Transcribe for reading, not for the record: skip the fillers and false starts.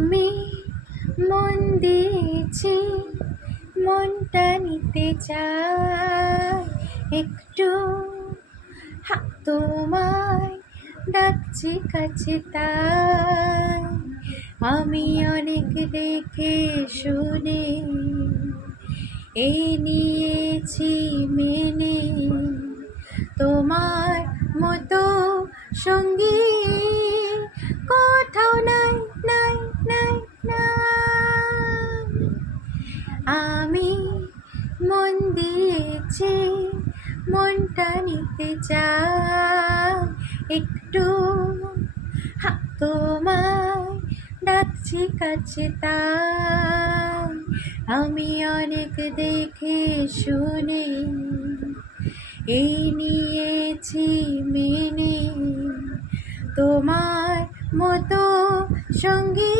আমি মন দিয়েছি, মনটা নিতে চাই একটু। তোমায় ডাকছি কাছে তাই, আমি অনেক দেখে শুনে এই নিয়েছি মেনে। তোমার মতো সঙ্গী কোথাও নাই, নাই, নাই, নাই। আমি মন দিয়েছি, মনটা নিতে চাই একটু। তোমায় ডাকছি কাছে তাই, আমি অনেক দেখে শুনে এই নিয়েছি মেনে। তোমার মতো সঙ্গী